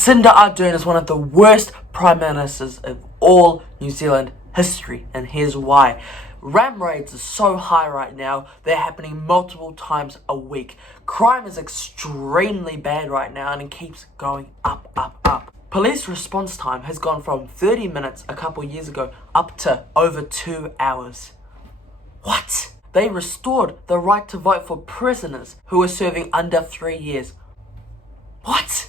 Jacinda Ardern is one of the worst prime ministers of all New Zealand history, and here's why. Ram raids are so high right now, they're happening multiple times a week. Crime is extremely bad right now and it keeps going up. Police response time has gone from 30 minutes a couple years ago up to over 2 hours. What? They restored the right to vote for prisoners who were serving under 3 years. What?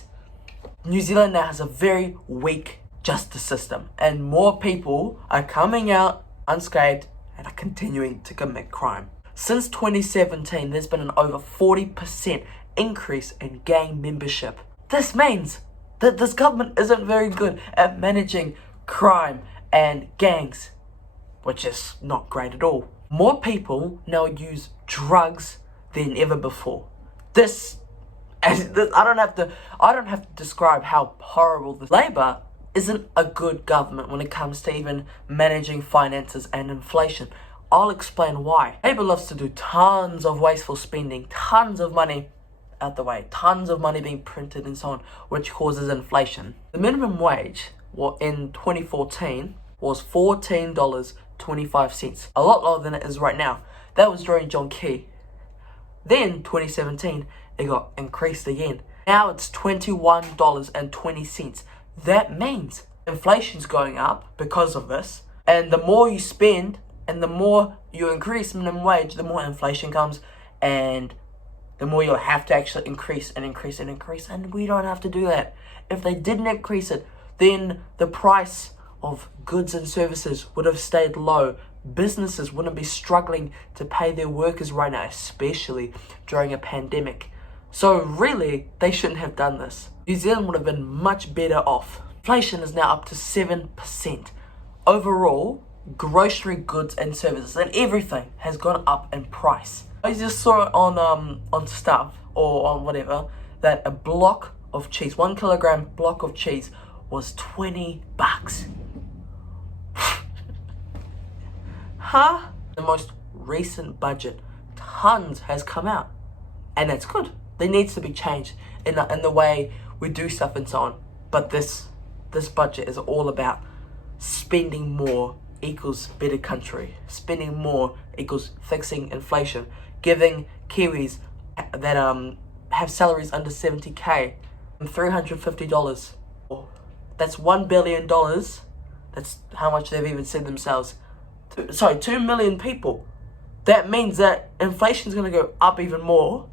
New Zealand now has a very weak justice system, and more people are coming out unscathed and are continuing to commit crime. Since 2017, there's been an over 40% increase in gang membership. This means that this government isn't very good at managing crime and gangs, which is not great at all. More people now use drugs than ever before. I don't have to describe how horrible this. Labour isn't a good government when it comes to even managing finances and inflation. I'll explain why. Labour loves to do tons of wasteful spending, tons of money out the way, tons of money being printed and so on, which causes inflation. The minimum wage in 2014 was $14.25, a lot lower than it is right now. That was during John Key. Then 2017, it got increased again. Now it's $21.20. That means inflation's going up because of this, and the more you spend and the more you increase minimum wage, the more inflation comes, and the more you'll have to actually increase, and we don't have to do that. If they didn't increase it, then the price of goods and services would have stayed low. Businesses wouldn't be struggling to pay their workers right now, especially during a pandemic. So really, they shouldn't have done this. New Zealand would have been much better off. Inflation is now up to 7%. Overall, grocery goods and services and everything has gone up in price. I just saw it on stuff or on whatever that a block of cheese, 1 kilogram block of cheese, was $20. Huh? The most recent budget, tons has come out, and that's good. There needs to be change in the way we do stuff and so on. But this budget is all about spending more equals better country. Spending more equals fixing inflation. Giving Kiwis that have salaries under 70k $350. That's $1 billion. That's how much they've even said themselves. 2 million people. That means that inflation's going to go up even more.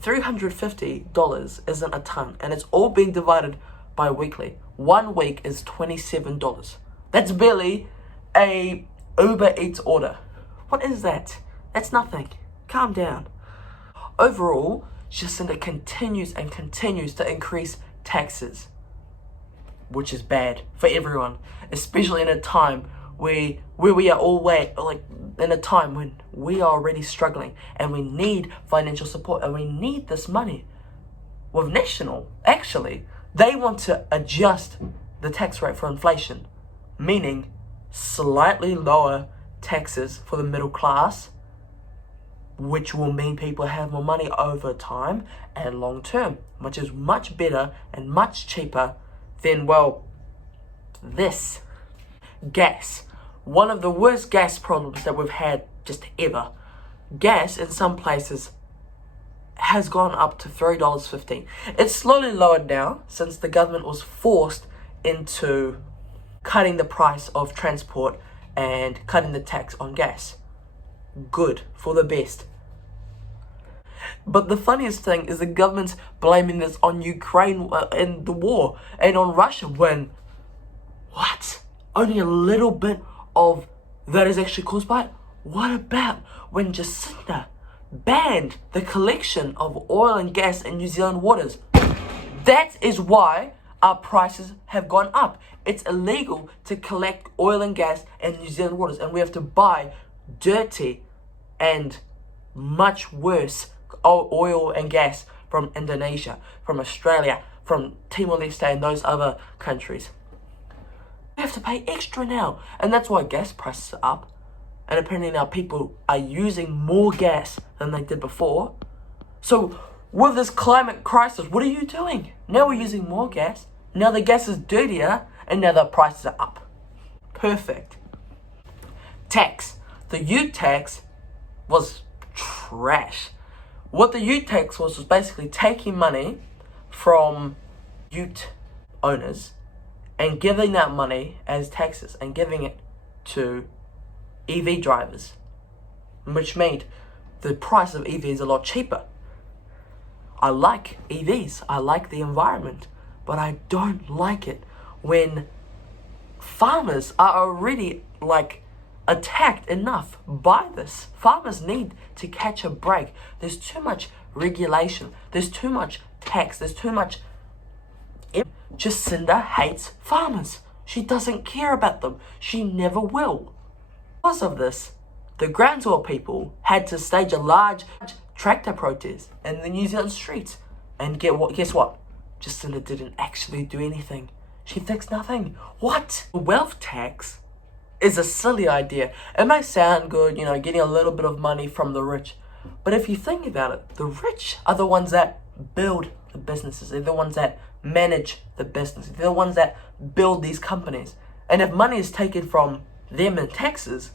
$350 isn't a ton, and it's all being divided by weekly. 1 week is $27. That's barely a Uber Eats order. What is that? That's nothing. Calm down. Overall, Jacinda continues to increase taxes, which is bad for everyone, especially in a time where we are in a time when we are already struggling and we need financial support and we need this money. With National, actually, they want to adjust the tax rate for inflation, meaning slightly lower taxes for the middle class, which will mean people have more money over time and long term, which is much better and much cheaper than, this. Gas. One of the worst gas problems that we've had just ever. Gas in some places has gone up to $3.15. It's slowly lowered now since the government was forced into cutting the price of transport and cutting the tax on gas. Good, for the best. But the funniest thing is the government's blaming this on Ukraine and the war and on Russia when only a little bit of that is actually caused by it. What about when Jacinda banned the collection of oil and gas in New Zealand waters? That is why our prices have gone up. It's illegal to collect oil and gas in New Zealand waters, and we have to buy dirty and much worse oil and gas from Indonesia, from Australia, from Timor-Leste and those other countries. We have to pay extra now, and that's why gas prices are up. And apparently now people are using more gas than they did before. So with this climate crisis, what are you doing? Now we're using more gas Now the gas is dirtier, and now the prices are up. Perfect. Tax. The ute tax was trash. What the ute tax was basically taking money from ute owners and giving that money as taxes and giving it to EV drivers, which made the price of EVs a lot cheaper. I like EVs, I like the environment, but I don't like it when farmers are already attacked enough by this. Farmers need to catch a break. There's too much regulation, there's too much tax, there's too much. Jacinda hates farmers. She doesn't care about them. She never will. Because of this, the Groundswell people had to stage a large tractor protest in the New Zealand streets. And guess what? Jacinda didn't actually do anything. She fixed nothing. What? The wealth tax is a silly idea. It may sound good, getting a little bit of money from the rich. But if you think about it, the rich are the ones that build the businesses. They're the ones that manage the business. They're the ones that build these companies. And if money is taken from them in taxes,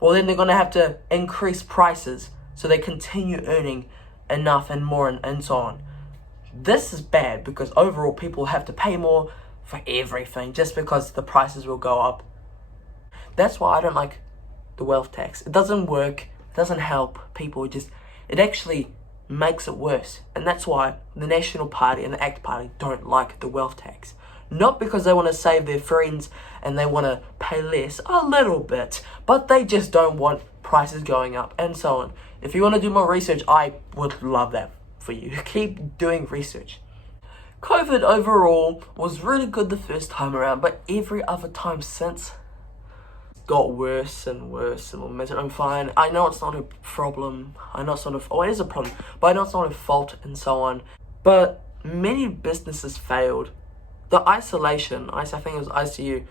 well, then they're going to have to increase prices so they continue earning enough and more and so on. This is bad because overall people have to pay more for everything just because the prices will go up. That's why I don't like the wealth tax. It doesn't work. It doesn't help people. It actually makes it worse. And that's why the National Party and the ACT Party don't like the wealth tax. Not because they want to save their friends and they want to pay less, a little bit, but they just don't want prices going up and so on. If you want to do more research, I would love that for you. Keep doing research. COVID overall was really good the first time around, but every other time since got worse and worse and more. I'm fine. I know it's not a problem. I know it's not it is a problem, but I know it's not a fault and so on. But many businesses failed. The isolation, I think it was ICU,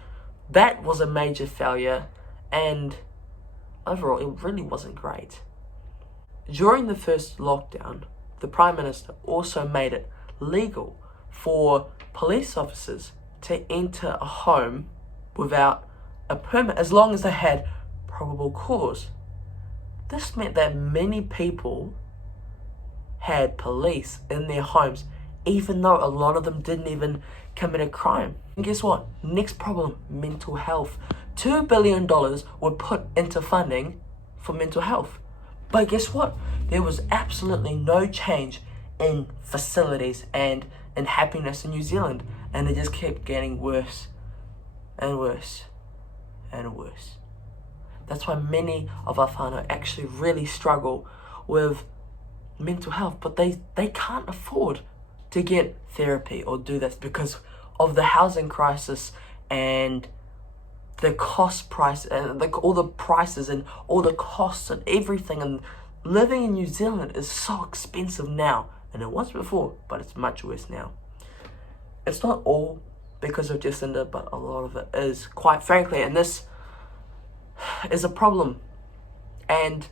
that was a major failure, and overall it really wasn't great. During the first lockdown, the Prime Minister also made it legal for police officers to enter a home without a permit as long as they had probable cause. This meant that many people had police in their homes even though a lot of them didn't even commit a crime. And guess what? Next problem, mental health. $2 billion were put into funding for mental health. But guess what? There was absolutely no change in facilities and in happiness in New Zealand. And it just kept getting worse and worse and worse. That's why many of our whānau actually really struggle with mental health, but they can't afford to get therapy or do this because of the housing crisis and the cost price and all the prices and all the costs and everything. And living in New Zealand is so expensive now, and it was before, but it's much worse now. It's not all because of Jacinda, but a lot of it is, quite frankly, and this is a problem. And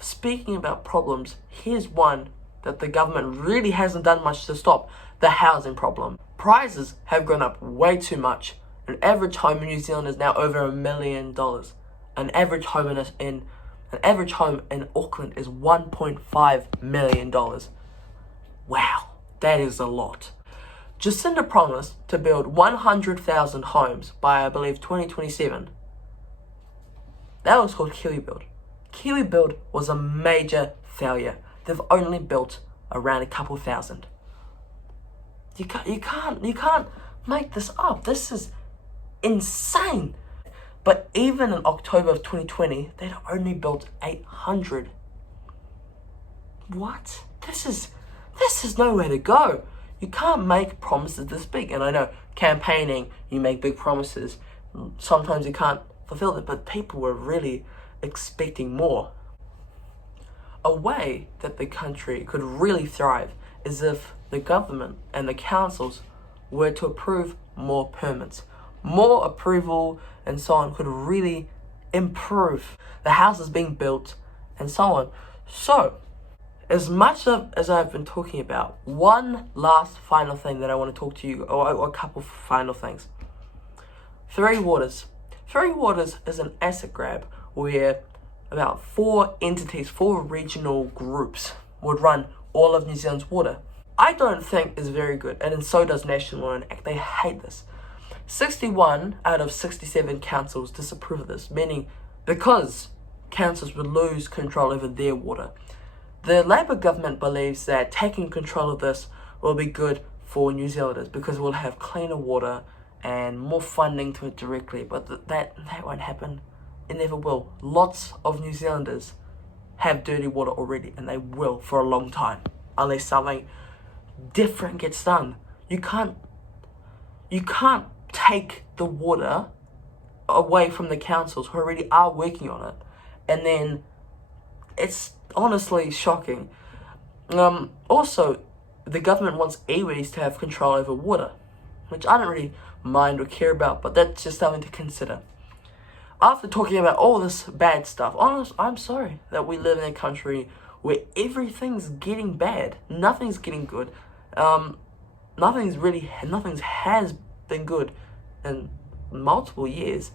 speaking about problems, here's one that the government really hasn't done much to stop: the housing problem. Prices have gone up way too much. An average home in New Zealand is now over $1 million. An average home in Auckland is $1.5 million. Wow, that is a lot. Jacinda promised to build 100,000 homes by, I believe, 2027. That was called Kiwi Build. Kiwi Build was a major failure. They've only built around a couple thousand. You can't make this up. This is insane. But even in October of 2020, they'd only built 800. What? This is nowhere to go. You can't make promises this big. And I know campaigning, you make big promises. Sometimes you can't fulfill them, but people were really expecting more. A way that the country could really thrive is if the government and the councils were to approve more permits. More approval and so on could really improve the houses being built and so on. So, as much as I've been talking about, one last final thing that I want to talk to you, or a couple final things. Three Waters. Three Waters is an asset grab where about 4 entities, 4 regional groups would run all of New Zealand's water. I don't think is very good, and so does National Law and Act. They hate this. 61 out of 67 councils disapprove of this, meaning because councils would lose control over their water. The Labour government believes that taking control of this will be good for New Zealanders because we'll have cleaner water and more funding to it directly, but that won't happen. It never will. Lots of New Zealanders have dirty water already, and they will for a long time, unless something different gets done. You can't take the water away from the councils who already are working on it, and then it's honestly shocking. Also, the government wants iwis to have control over water, which I don't really mind or care about, but that's just something to consider. After talking about all this bad stuff, I'm sorry that we live in a country where everything's getting bad. Nothing's getting good. Nothing has been good in multiple years.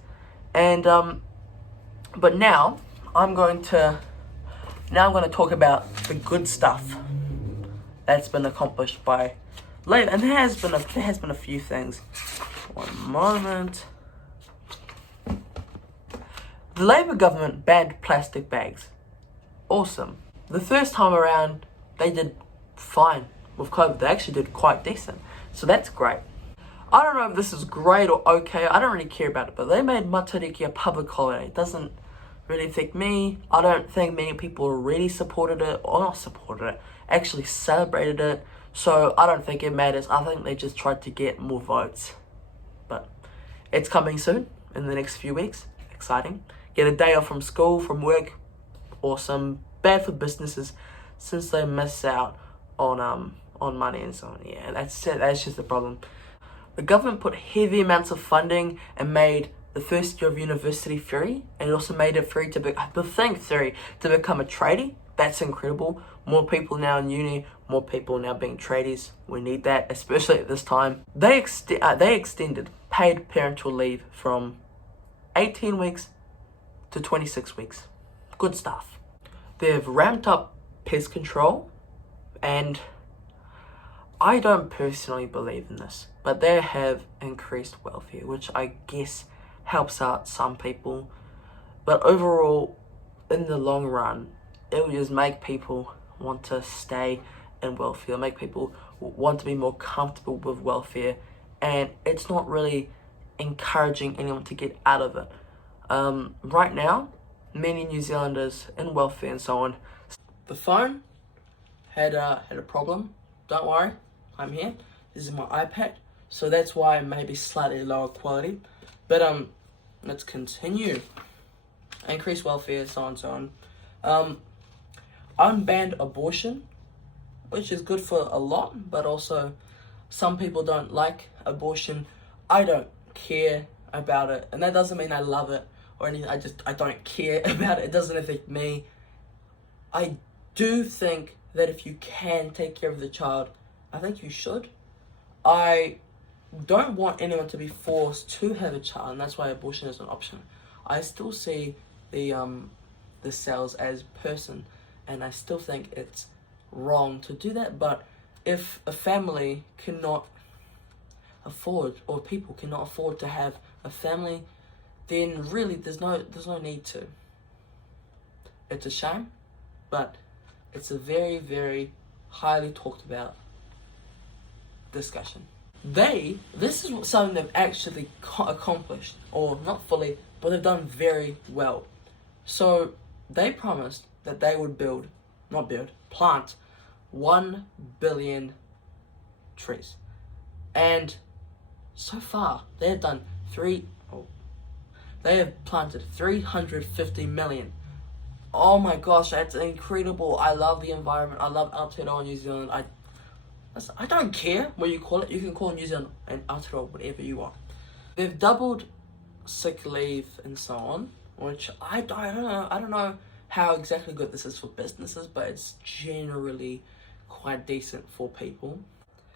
And but now I'm going to talk about the good stuff that's been accomplished by Labour, and there has been a few things. One moment. The Labour government banned plastic bags. Awesome. The first time around, they did fine with COVID. They actually did quite decent. So that's great. I don't know if this is great or okay. I don't really care about it. But they made Matariki a public holiday. It doesn't really affect me. I don't think many people really supported it. Or not supported it. Actually celebrated it. So I don't think it matters. I think they just tried to get more votes. But it's coming soon. In the next few weeks. Exciting. Get a day off from school, from work. Awesome. Bad for businesses since they miss out on money and so on. Yeah, that's just the problem. The government put heavy amounts of funding and made the first year of university free, and it also made it free to become a tradie. That's incredible. More people now in uni, more people now being tradies. We need that, especially at this time. They extended paid parental leave from 18 weeks to 26 weeks. Good stuff. They've ramped up pest control, and I don't personally believe in this, but they have increased welfare, which I guess helps out some people. But overall, in the long run, it will just make people want to stay in welfare, make people want to be more comfortable with welfare, and it's not really encouraging anyone to get out of it. Right now, many New Zealanders in welfare and so on. The phone had a problem. Don't worry, I'm here. This is my iPad, so that's why maybe slightly lower quality. But let's continue. Increase welfare, so on and so on. Unbanned abortion, which is good for a lot, but also some people don't like abortion. I don't care about it, and that doesn't mean I love it or anything. I don't care about it. It doesn't affect me. I do think that if you can take care of the child, I think you should. I don't want anyone to be forced to have a child, and that's why abortion is an option. I still see the cells as person, and I still think it's wrong to do that. But if a family cannot afford, or people cannot afford to have a family, then really there's no need to. It's a shame, but it's a very, very highly talked about discussion. This is something they've actually accomplished, or not fully, but they've done very well. So they promised that they would plant 1 billion trees. And so far, they have done they have planted 350 million. Oh my gosh, that's incredible. I love the environment. I love Aotearoa New Zealand. I don't care what you call it. You can call New Zealand and Aotearoa whatever you want. They've doubled sick leave and so on, which I don't know how exactly good this is for businesses, but it's generally quite decent for people.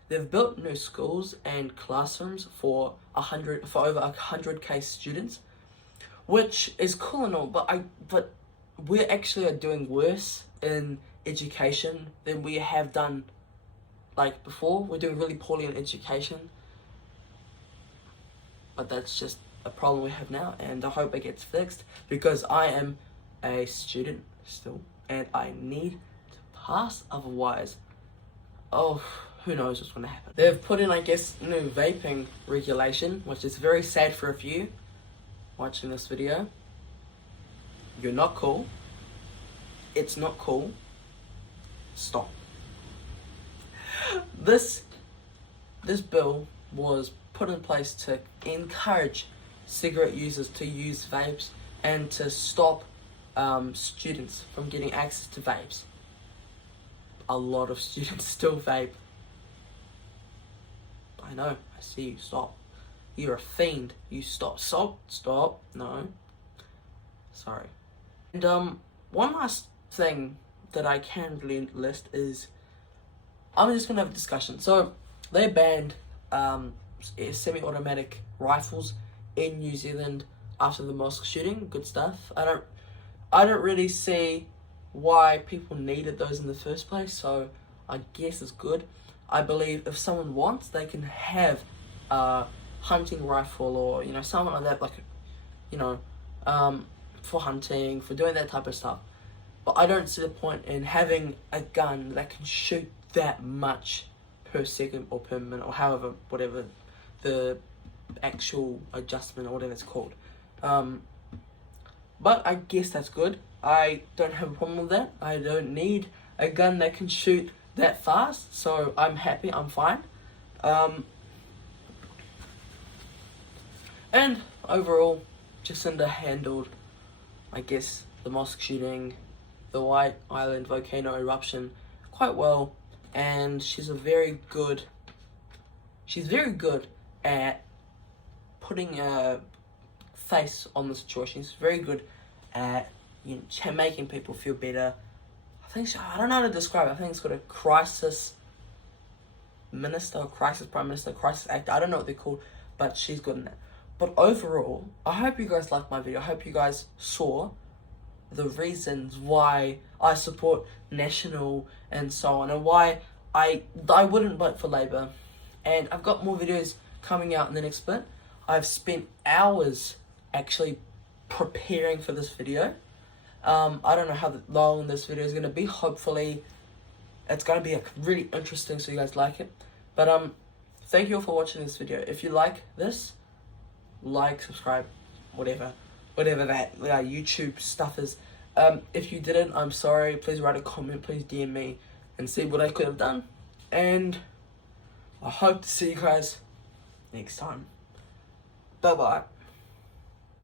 They've built new schools and classrooms for over 100k students, which is cool and all. But we actually are doing worse in education than we have done like before. We're doing really poorly in education, but that's just a problem we have now, and I hope it gets fixed because I am a student still and I need to pass, otherwise, oh, who knows what's going to happen. They've put in, I guess, new vaping regulation, which is very sad for a few watching this video. You're not cool. It's not cool. Stop. This bill was put in place to encourage cigarette users to use vapes and to stop students from getting access to vapes. A lot of students still vape. I know, I see you, stop. You're a fiend, you stop, stop, no. Sorry. And one last thing that I can really list is, I'm just gonna have a discussion. So, they banned semi-automatic rifles in New Zealand after the mosque shooting. Good stuff. I don't really see why people needed those in the first place, so I guess it's good. I believe if someone wants, they can have a hunting rifle or, you know, something like that, like, you know, for hunting, for doing that type of stuff. But I don't see the point in having a gun that can shoot that much per second or per minute or however, whatever the actual adjustment or whatever it's called. But I guess that's good. I don't have a problem with that. I don't need a gun that can shoot that fast, so I'm happy, I'm fine. And overall, Jacinda handled, I guess, the mosque shooting, the White Island volcano eruption quite well, and she's very good at putting a face on the situation. She's very good at, you know, making people feel better. I don't know how to describe it. I think it's called a crisis minister, crisis prime minister, crisis actor. I don't know what they're called, but she's good in that. But overall, I hope you guys liked my video. I hope you guys saw the reasons why I support National and so on, and why I wouldn't vote for Labour. And I've got more videos coming out in the next bit. I've spent hours actually preparing for this video. I don't know how long this video is going to be. Hopefully it's going to be really interesting so you guys like it. But thank you all for watching this video. If you like this, like, subscribe, whatever that YouTube stuff is. If you didn't, I'm sorry. Please write a comment, please DM me and see what I could have done. And I hope to see you guys next time. Bye bye.